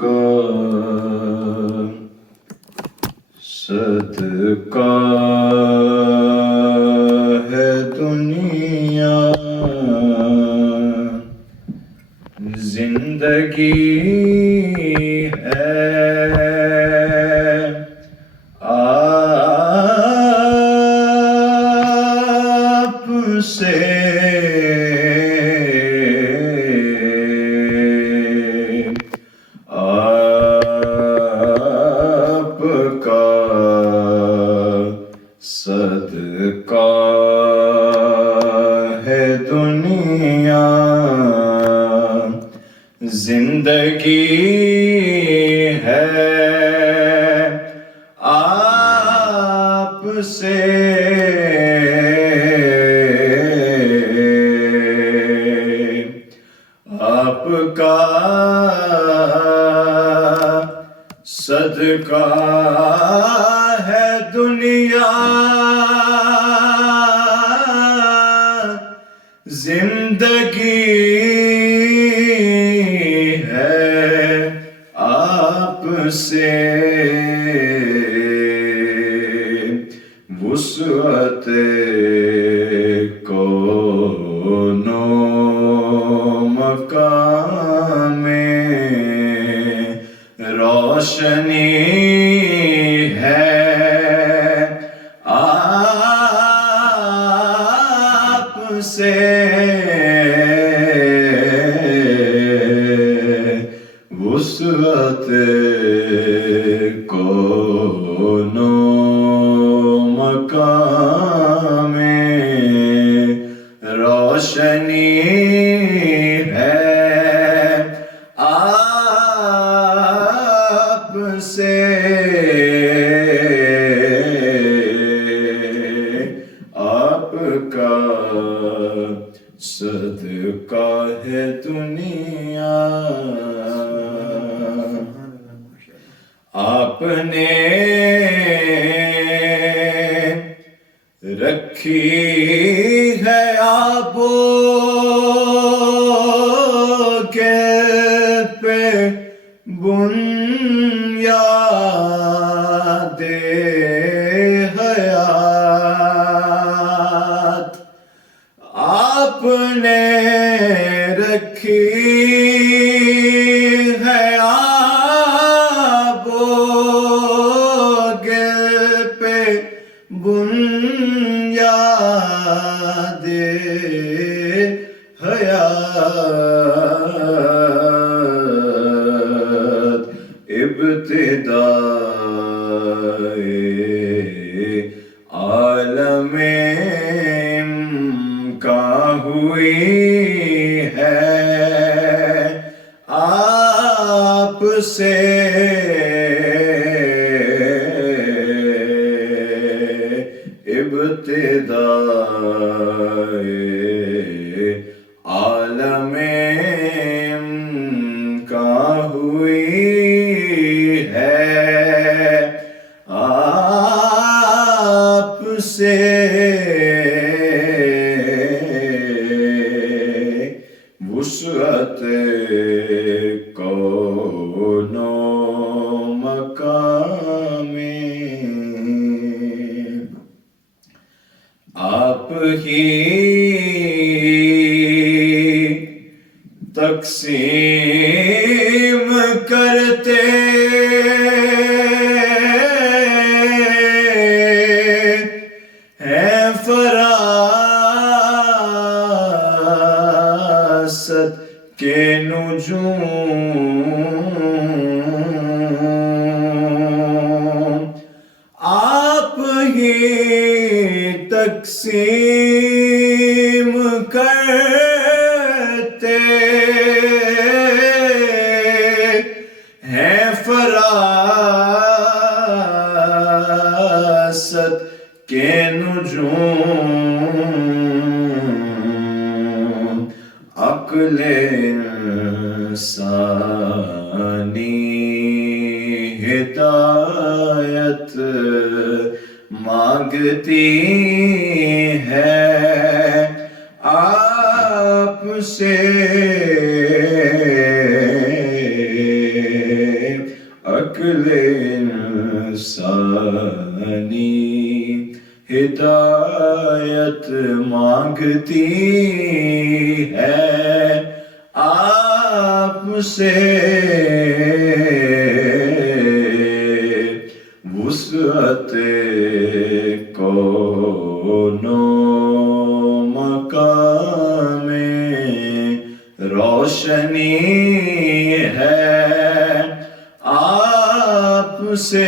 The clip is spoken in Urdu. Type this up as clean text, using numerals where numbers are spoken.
کا صدقہ ہے دنیا، زندگی ہے آپ سے آپ کا صدقہ ہے دنیا، زندگی ہے آپ سے آپ کا صدقہ ہے دنیا، زندگی ہے آپ سے، وسعت کون و مکان میں روشنی ہے آپ سے، وسعت کون و مکان میں روشنی ہے آپ سے، آپ کا صدقہ ہے دنیا، آپ نے رکھی ہے آبو کے پہ بنیاد حیات، آپ نے رکھی ہے آبو کے پہ بنیاد حیات، ابتدائے عالم کا ہوئی ہے آپ سے، ابتدائے عالم کا ہوئی ہے آپ سے، وسعت کون و مکان میں آپ ہی تقسیم کرتے ہیں فراست کے نجوم، آپ ہی تقسیم کرتے ہیں فراست کے نجوم، عقل انسانی ہدایت مانگتی ہے آپ سے عقل انسانی ہدایت مانگتی ہے آپ سے، وسعت کون و مکان میں روشنی ہے آپ سے،